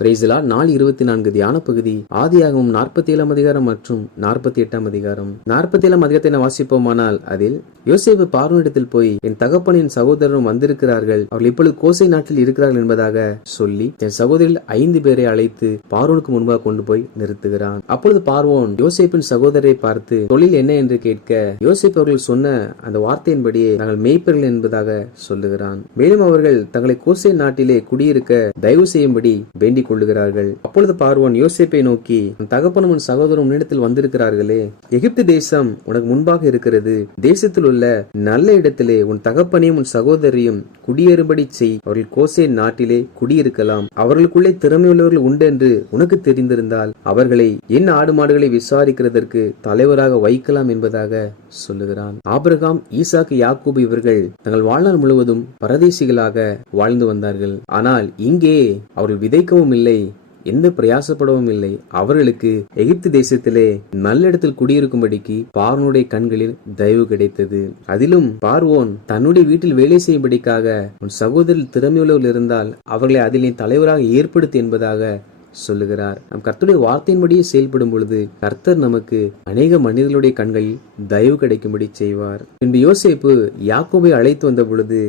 பிரைஸ்லா நாள் 24 தியான பகுதி ஆதியாகமம் 47 அதிகாரம் மற்றும் 48 அதிகாரம். 47 அதிகாரத்தை நான் வாசிப்போமானால் அதில் யோசேப்பு பார்வோனிடத்தில் போய் என் தகப்பனின் சகோதரரும் வந்திருக்கிறார்கள், அவர்கள் இப்பொழுது கோசை நாட்டில் இருக்கிறார்கள் என்பதாக சொல்லி என் சகோதரில் 5 பேரை அழைத்து பார்வோனுக்கு முன்பாக கொண்டு போய் நிறுத்துகிறான். அப்பொழுது பார்வோன் யோசேப்பின் சகோதரரை பார்த்து தொழில் என்ன என்று கேட்க யோசேப்பு அவர்கள் சொன்ன அந்த வார்த்தையின்படியே நாங்கள் மேய்ப்பர்கள் என்பதாக சொல்லுகிறான். மேலும் அவர்கள் தங்களை கோசை நாட்டிலே குடியிருக்க தயவு செய்யும்படி வேண்டிக் கொள்ளுகிறார்கள். அப்பொழுது பார்வோன் யோசேப்பை நோக்கி உன் தகப்பனும் உன் சகோதரரும் உன்னிடத்தில் வந்திருக்கிறார்களே, எகிப்து தேசம் உனக்கு முன்பாக இருக்கிறது, தேசத்தில் உள்ள நல்ல இடத்திலே உன் தகப்பனையும் உன் சகோதரியும் குடியேறும்படி செய், அவர்கள் கோசே நாட்டிலே குடியிருக்கலாம், அவர்களுக்குள்ளே திறமையுள்ளவர்கள் உண்டு என்று உனக்கு தெரிந்திருந்தால் அவர்களை என் ஆடு மாடுகளை விசாரிக்கிறதற்கு தலைவராக வைக்கலாம் என்பதாக சொல்லுகிறான். ஆபிரகாம், ஈசாக்கு, யாக்கோபு இவர்கள் தங்கள் வாழ்நாள் முழுவதும் பரதேசிகளாக வாழ்ந்து வந்தார்கள். ஆனால் இங்கே அவர்கள் விதைக்கவும் இல்லை, எந்த பிரயாசப்படவும் இல்லை. அவர்களுக்கு எகிப்து தேசத்திலே நல்ல இடத்தில் குடியிருக்கும்படிக்கு பார்வோனுடைய கண்களில் தயவு கிடைத்தது. அதிலும் பார்வோன் தன்னுடைய வீட்டில் வேலை செய்யும்படிக்காக உன் சகோதரில் திறமையுள்ளவர்கள் இருந்தால் அவர்களை அதிலே தலைவராக ஏற்படுத்து என்பதாக சொல்லுகிறார். நம் கர்த்தருடைய வார்த்தையின்படியே செயல்படும் பொழுது கர்த்தர் நமக்கு அநேக மனிதர்களுடைய கண்களில் தயவு கிடைக்கும்படி செய்வார். பின்பு யோசேப்பு யாக்கோபை அழைத்து வந்த பொழுது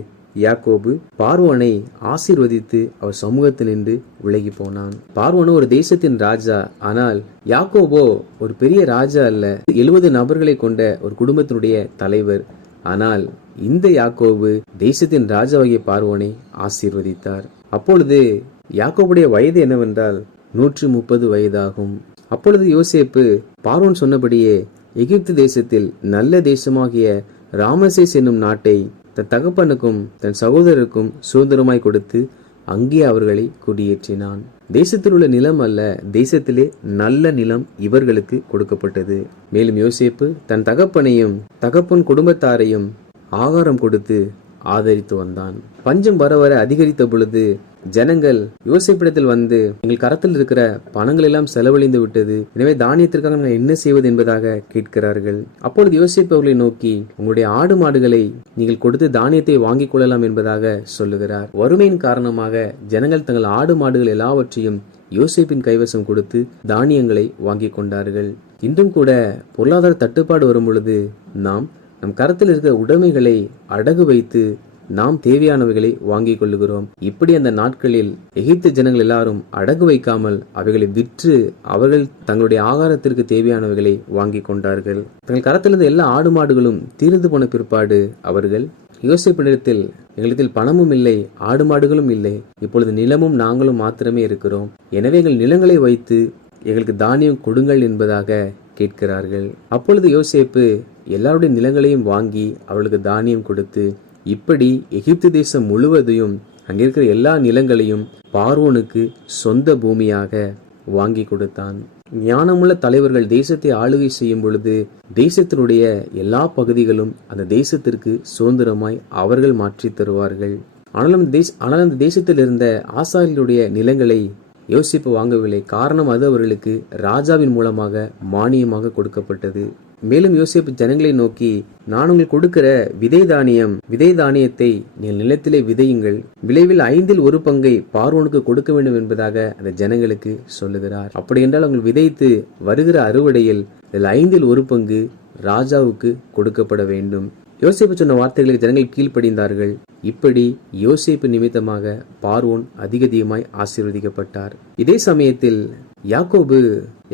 யாக்கோபு பார்வோனை ஆசீர்வதித்து அவர் சமூகத்தில் நின்று விலகி போனான். பார்வோனோ ஒரு தேசத்தின் ராஜா, ஆனால் யாக்கோபோ ஒரு பெரிய ராஜா அல்ல, 70 நபர்களை கொண்ட ஒரு குடும்பத்தினுடைய தலைவர். ஆனால் இந்த யாக்கோபு தேசத்தின் ராஜாவாகிய பார்வோனை ஆசீர்வதித்தார். அப்பொழுது யாக்கோபுடைய வயது என்னவென்றால் 130 வயதாகும். அப்பொழுது யோசேப்பு பார்வோன் சொன்னபடியே எகிப்து தேசத்தில் நல்ல தேசமாகிய ராமசேஸ் என்னும் நாட்டை தன் தகப்பனுக்கும் தன் சகோதரருக்கும் சுதந்திரமாய் கொடுத்து அங்கே அவர்களை குடியேற்றினான். தேசத்தில் உள்ள நிலம் அல்ல, தேசத்திலே நல்ல நிலம் இவர்களுக்கு கொடுக்கப்பட்டது. மேலும் யோசேப்பு தன் தகப்பனையும் தகப்பன் குடும்பத்தாரையும் ஆகாரம் கொடுத்து ஆதரித்து வந்தான். பஞ்சம் வர வர அதிகரித்த பொழுது ஜனங்கள் யோசேப்பிடத்தில் வந்து எங்கள் கரத்தில் இருக்கிற பணங்கள் எல்லாம் செலவழிந்து விட்டது, எனவே தானியத்திற்காக நாங்கள் என்ன செய்வது என்பதாக கேட்கிறார்கள். அப்பொழுது யோசேப்பு அவர்களை நோக்கி உங்களுடைய ஆடு மாடுகளை நீங்கள் கொடுத்து தானியத்தை வாங்கிக் கொள்ளலாம் என்பதாக சொல்லுகிறார். வறுமையின் காரணமாக ஜனங்கள் தங்கள் ஆடு மாடுகள் எல்லாவற்றையும் யோசேப்பின் கைவசம் கொடுத்து தானியங்களை வாங்கி கொண்டார்கள். இன்றும் கூட பொருளாதார தட்டுப்பாடு வரும் பொழுது நாம் நம் கரத்தில் இருக்கிற உடைமைகளை அடகு வைத்து நாம் தேவையானவைகளை வாங்கிக் கொள்ளுகிறோம். இப்படி அந்த நாட்களில் எகிப்து ஜனங்கள் எல்லாரும் அடகு வைக்காமல் அவைகளை விற்று அவர்கள் தங்களுடைய ஆகாரத்திற்கு தேவையானவைகளை வாங்கி கொண்டார்கள். தங்கள் கரத்தில் இருந்த எல்லா ஆடு மாடுகளும் தீர்ந்து போன பிற்பாடு அவர்கள் யோசேப்பினிடத்தில் எங்களிடத்தில் பணமும் இல்லை, ஆடு மாடுகளும் இல்லை, இப்பொழுது நிலமும் நாங்களும் மாத்திரமே இருக்கிறோம், எனவே எங்கள் நிலங்களை வைத்து எங்களுக்கு தானியம் கொடுங்கள் என்பதாக கேட்கிறார்கள். அப்பொழுது யோசேப்பு எல்லாருடைய நிலங்களையும் வாங்கி அவர்களுக்கு தானியம் கொடுத்து இப்படி எகிப்து தேசம் முழுவதையும் அங்கிருக்கிற எல்லா நிலங்களையும் பார்வோனுக்கு சொந்த பூமியாக வாங்கி கொடுத்தான். ஞானமுள்ள தலைவர்கள் தேசத்தை ஆளுகை செய்யும் பொழுது தேசத்தினுடைய எல்லா பகுதிகளும் அந்த தேசத்திற்கு சுதந்திரமாய் அவர்கள் மாற்றி தருவார்கள். ஆனால் அந்த தேசத்தில் இருந்த ஆசாரியர்களுடைய நிலங்களை யோசிப்பு வாங்கவில்லை. காரணம் அது அவர்களுக்கு ராஜாவின் மூலமாக மானியமாக கொடுக்கப்பட்டது. மேலும் யோசேப்பு ஜனங்களை நோக்கி நான் உங்களுக்கு கொடுக்கிற விதை தானியத்தை நீங்கள் நிலத்திலே விதையுங்கள், விளைவில் 5இல் 1 பங்கை பார்வோனுக்கு கொடுக்க வேண்டும் என்பதாக அந்த ஜனங்களுக்கு சொல்லுகிறார். அப்படி என்றால் அவங்க விதைத்து வருகிற அறுவடையில் 5இல் 1 பங்கு ராஜாவுக்கு கொடுக்கப்பட வேண்டும். யோசேப்பு சொன்ன வார்த்தைகளுக்கு ஜனங்கள் கீழ்ப்படிந்தார்கள். இப்படி யோசேப்பு நிமித்தமாக பார்வோன் அதிகமாய் ஆசீர்வதிக்கப்பட்டார். இதே சமயத்தில் யாக்கோபு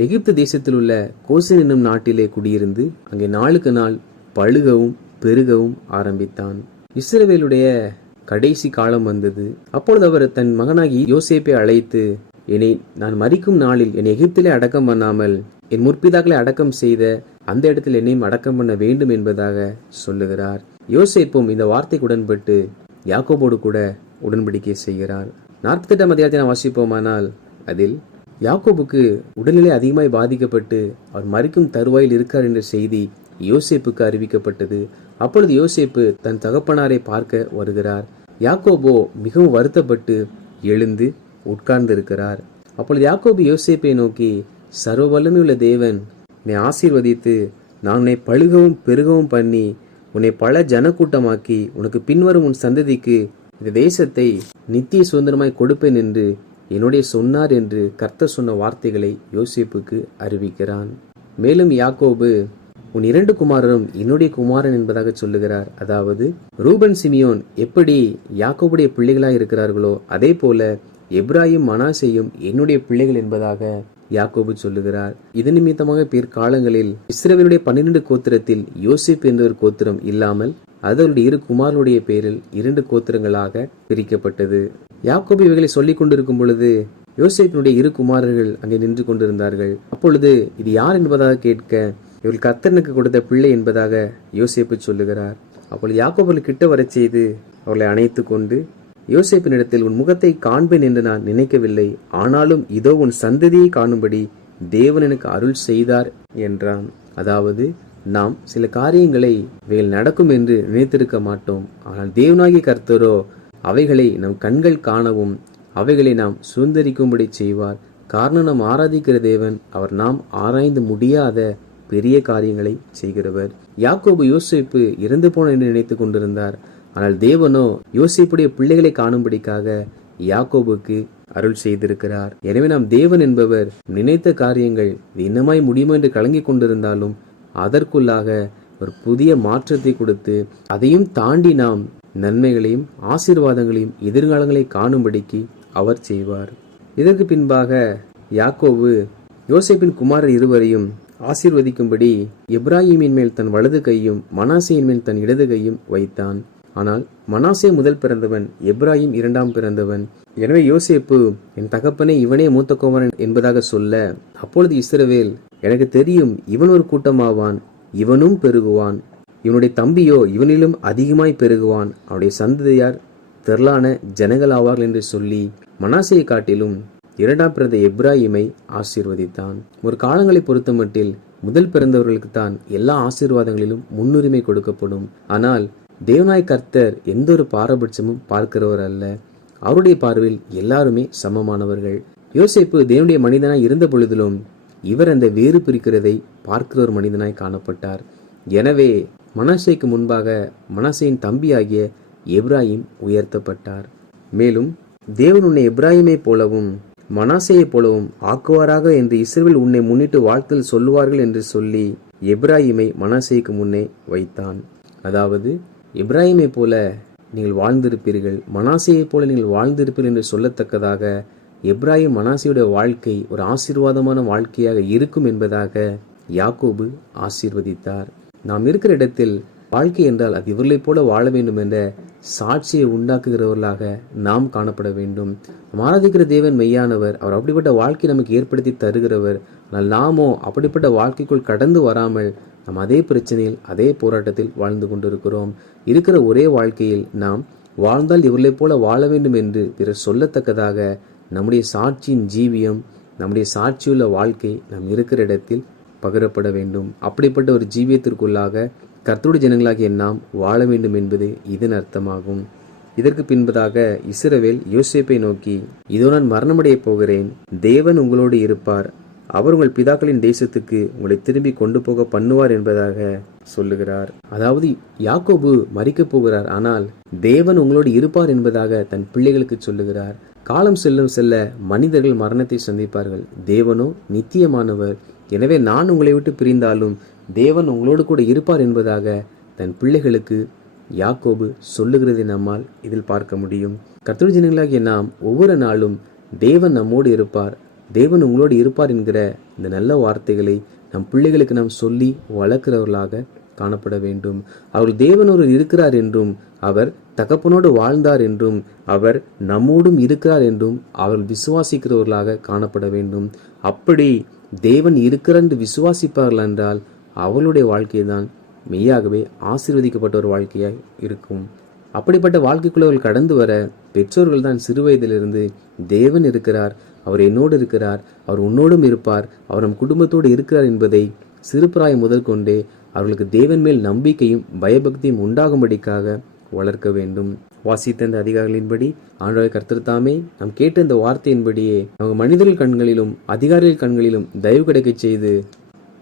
எகிப்து தேசத்தில் உள்ள கோசேன் என்னும் நாட்டிலே குடியிருந்து அங்கே நாளுக்கு நாள் பழுகவும் பெருகவும் ஆரம்பித்தான். இஸ்ரவேலுடைய கடைசி காலம் வந்தது. அப்பொழுது அவர் தன் மகனாகி யோசேப்பை அழைத்து, என்னை நான் மரிக்கும் நாளில் என்னை எகிப்திலே அடக்கம் பண்ணாமல் என் முற்பிதாக்களை அடக்கம் செய்த அந்த இடத்தில் என்னையும் அடக்கம் பண்ண வேண்டும் என்பதாக சொல்லுகிறார். யோசேப்பும் இந்த வார்த்தைக்கு உடன்பட்டு யாக்கோபோடு கூட உடன்படிக்கை செய்கிறார். 48 அதிகாரத்தை நாம் வாசிப்போமானால் அதில் யாக்கோபுக்கு உடல்நிலை அதிகமாய் பாதிக்கப்பட்டு அவர் மரிக்கும் தருவாயில் இருக்கார் என்ற செய்தி யோசேப்புக்கு அறிவிக்கப்பட்டது. அப்பொழுது யோசேப்பு தன் தகப்பனாரை பார்க்க வருகிறார். யாக்கோபோ மிகவும் வருத்தப்பட்டு எழுந்து உட்கார்ந்து இருக்கிறார். அப்பொழுது யாக்கோபு யோசேப்பை நோக்கி, சர்வ வல்லமையுள்ள தேவன் உன்னை ஆசீர்வதித்து நான் உன்னை பழுகவும் பெருகவும் பண்ணி உன்னை பல ஜனக்கூட்டமாக்கி உனக்கு பின்வரும் உன் சந்ததிக்கு இந்த தேசத்தை நித்திய சுதந்திரமாய் கொடுப்பேன் என்று என்னுடைய சொன்னார் என்று கர்த்தர் சொன்ன வார்த்தைகளை யோசேப்புக்கு அறிவிக்கிறான். மேலும் யாக்கோபு, உன் 2 குமாரரும் என்னுடைய குமாரன் என்பதாக சொல்லுகிறார். அதாவது ரூபன் சிமியோன் எப்படி யாக்கோபுடைய பிள்ளைகளாய் இருக்கிறார்களோ அதே போல எப்ராயிம் மனாசேயும் என்னுடைய பிள்ளைகள் என்பதாக யாக்கோபு சொல்லுகிறார். இது நிமித்தமாக பிற்காலங்களில் இஸ்ரவேலுடைய 12 கோத்திரத்தில் யோசேப் என்ற ஒரு கோத்திரம் இல்லாமல் அதனுடைய 2 குமாரனுடைய பேரில் 2 கோத்திரங்களாக பிரிக்கப்பட்டது. யாக்கோபு இவைகளை சொல்லிக் கொண்டிருக்கும் பொழுது யோசேப்பினுடைய 2 குமாரர்கள் அங்கே நின்று கொண்டிருந்தார்கள். அப்பொழுது இது யார் என்பதாக கேட்க, இவர்கள் கர்த்தனுக்கு கொடுத்த பிள்ளை என்பதாக யோசேப்பு சொல்லுகிறார். அப்பொழுது யாக்கோபு கிட்ட வரச் செய்து அவர்களை அணைத்து கொண்டு, யோசேப்பினிடத்தில் உன் முகத்தை காண்பேன் என்று நான் நினைக்கவில்லை, ஆனாலும் இதோ உன் சந்ததியை காணும்படி தேவன் எனக்கு அருள் செய்தார் என்றான். அதாவது நாம் சில காரியங்களை இவைகள் நடக்கும் என்று நினைத்திருக்க மாட்டோம். ஆனால் தேவனாகிய கர்த்தரோ அவைகளை நம் கண்கள் காணவும் அவைகளை நாம் சுதந்திரிக்கும்படி செய்வார். காரணம், நாம் ஆராதிக்கிற தேவன் அவர் நாம் ஆராய்ந்து முடியாத பெரிய காரியங்களை செய்கிறவர். யாக்கோபு யோசேப்பு இறந்து போன என்று நினைத்துக் கொண்டிருந்தார். ஆனால் தேவனோ யோசேப்புடைய பிள்ளைகளை காணும்படிக்காக யாக்கோபுக்கு அருள் செய்திருக்கிறார். எனவே நாம் தேவன் என்பவர் நினைத்த காரியங்கள் இன்னமாய் முடியுமோ என்று கலங்கிக் கொண்டிருந்தாலும் அதற்குள்ளாக ஒரு புதிய மாற்றத்தை கொடுத்து அதையும் தாண்டி நாம் நன்மைகளையும் ஆசீர்வாதங்களையும் எதிர்காலங்களை காணும்படிக்கு அவர் செய்வார். இதற்கு பின்பாக யாக்கோபு யோசேப்பின் குமாரர் இருவரையும் ஆசீர்வதிக்கும்படி எப்ராயிமின் மேல் தன் வலது கையும் மனாசேயின் மேல் தன் இடது கையும் வைத்தான். ஆனால் மனாசே முதல் பிறந்தவன், எப்ராயிம் 2ஆம் பிறந்தவன். எனவே யோசேப்பு, என் தகப்பனே இவனே மூத்த குமாரன் என்பதாக சொல்ல, அப்பொழுது இஸ்ரவேல், எனக்கு தெரியும், இவன் ஒரு கூட்டமாவான், இவனும் பெருகுவான், இவனுடைய தம்பியோ இவனிலும் அதிகமாய் பெருகுவான், அவனுடைய சந்ததியார் திரளான ஜனங்கள் ஆவார்கள் என்று சொல்லி மனாசேயை காட்டிலும் 2ஆம் பிறந்த எப்ராயிமை ஆசீர்வதித்தான். ஒரு காலங்களை பொறுத்தமட்டில் முதல் பிறந்தவர்களுக்கு தான் எல்லா ஆசீர்வாதங்களிலும் முன்னுரிமை கொடுக்கப்படும். ஆனால் தேவனாய் கர்த்தர் எந்த ஒரு பாரபட்சமும் பார்க்கிறவர் அல்ல. அவருடைய பார்வையில் எல்லாருமே சமமானவர்கள். யோசேப்பு தேவனுடைய மனிதனாய் இருந்த பொழுதிலும் இவர் அந்த வேறு பிரிக்கிறதை பார்க்கிற ஒரு மனிதனாய் காணப்பட்டார். எனவே மனாசேக்கு முன்பாக மனாசேயின் தம்பியாகிய எப்ராயிம் உயர்த்தப்பட்டார். மேலும் தேவன் உன்னை எப்ராயிமை போலவும் மனாசேயை போலவும் ஆக்குவாராக என்று இஸ்ரவேல் உன்னை முன்னிட்டு வாழ்த்தல் சொல்லுவார்கள் என்று சொல்லி எப்ராயிமை மனாசேக்கு முன்னே வைத்தான். அதாவது எப்ராயிமை போல நீங்கள் வாழ்ந்திருப்பீர்கள், மனாசேயை போல நீங்கள் வாழ்ந்திருப்பீர்கள் என்று சொல்லத்தக்கதாக எப்ராயிம் மனாசேயுடைய வாழ்க்கை ஒரு ஆசீர்வாதமான வாழ்க்கையாக இருக்கும் என்பதாக யாக்கோபு ஆசீர்வதித்தார். நாம் இருக்கிற இடத்தில் வாழ்க்கை என்றால் அது இவர்களைப் போல வாழ வேண்டும் என்ற சாட்சியை உண்டாக்குகிறவர்களாக நாம் காணப்பட வேண்டும். நாம் ஆராதிக்கிற தேவன் மெய்யானவர், அவர் அப்படிப்பட்ட வாழ்க்கை நமக்கு ஏற்படுத்தி தருகிறவர். ஆனால் நாமோ அப்படிப்பட்ட வாழ்க்கைக்குள் கடந்து வராமல் நாம் அதே பிரச்சனையில் அதே போராட்டத்தில் வாழ்ந்து கொண்டிருக்கிறோம். இருக்கிற ஒரே வாழ்க்கையில் நாம் வாழ்ந்தால் இவர்களைப் போல வாழ வேண்டும் என்று பிறர் சொல்லத்தக்கதாக நம்முடைய சாட்சியின் ஜீவியம், நம்முடைய சாட்சியுள்ள வாழ்க்கை நாம் இருக்கிற இடத்தில் பகிரப்பட வேண்டும். அப்படிப்பட்ட ஒரு ஜீவியத்திற்குள்ளாக கர்த்தருடைய ஜனங்களாகிய நாம் வாழ வேண்டும் என்பது இதன் அர்த்தமாகும். இதற்கு பின்பதாக இஸ்ரவேல் யோசேப்பை நோக்கி, இதோ நான் மரணமடைய போகிறேன், தேவன் உங்களோடு இருப்பார், அவர் உங்கள் பிதாக்களின் தேசத்துக்கு உங்களை திரும்பி கொண்டு போக பண்ணுவார் என்பதாக சொல்லுகிறார். அதாவது யாக்கோபு மரிக்கப் போகிறார், ஆனால் தேவன் உங்களோடு இருப்பார் என்பதாக தன் பிள்ளைகளுக்கு சொல்லுகிறார். காலம் செல்லும் செல்ல மனிதர்கள் மரணத்தை சந்திப்பார்கள், தேவனோ நித்தியமானவர். எனவே நான் உங்களை விட்டு பிரிந்தாலும் தேவன் உங்களோடு கூட இருப்பார் என்பதாக தன் பிள்ளைகளுக்கு யாக்கோபு சொல்லுகிறதை நம்மால் இதில் பார்க்க முடியும். கர்த்தருடைய ஜனங்களாகிய நாம் ஒவ்வொரு நாளும் தேவன் நம்மோடு இருப்பார், தேவன் உங்களோடு இருப்பார் என்கிற இந்த நல்ல வார்த்தைகளை நம் பிள்ளைகளுக்கு நாம் சொல்லி வளர்க்கிறவர்களாக காணப்பட வேண்டும். அவர்கள் தேவன் ஒரு இருக்கிறார் என்றும், அவர் தகப்பனோடு வாழ்ந்தார் என்றும், அவர் நம்மோடும் இருக்கிறார் என்றும் அவர்கள் விசுவாசிக்கிறவர்களாக காணப்பட வேண்டும். அப்படி தேவன் இருக்கிறார் என்று விசுவாசிப்பார்கள் என்றால் அவளுடைய வாழ்க்கை தான் மெய்யாகவே ஆசீர்வதிக்கப்பட்ட ஒரு வாழ்க்கையாய் இருக்கும். அப்படிப்பட்ட வாழ்க்கைக்குள்ள அவர்கள் கடந்து வர பெற்றோர்கள் தான் சிறு வயதிலிருந்து தேவன் இருக்கிறார், அவர் என்னோடு இருக்கிறார், அவர் உன்னோடும் இருப்பார், அவர் நம் குடும்பத்தோடு இருக்கிறார் என்பதை சிறுபிராயம் முதல் கொண்டே அவர்களுக்கு தேவன் மேல் நம்பிக்கையும் பயபக்தியும் உண்டாகும்படிக்காக வளர்க்க வேண்டும். வாசித்த இந்த அதிகாரிகளின்படி ஆண்டவராகிய கர்த்தர் தாமே நாம் கேட்ட இந்த வார்த்தையின்படியே அவங்க மனிதர்கள் கண்களிலும் அதிகாரிகள் கண்களிலும் தயவு கிடைக்க செய்து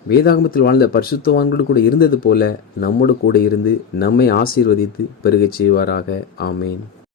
வேதாகமத்தில் வாழ்ந்த பரிசுத்தவான்களோடு கூட இருந்தது போல நம்மோடு கூட இருந்து நம்மை ஆசீர்வதித்து பெருகச் செய்வாராக. ஆமேன்.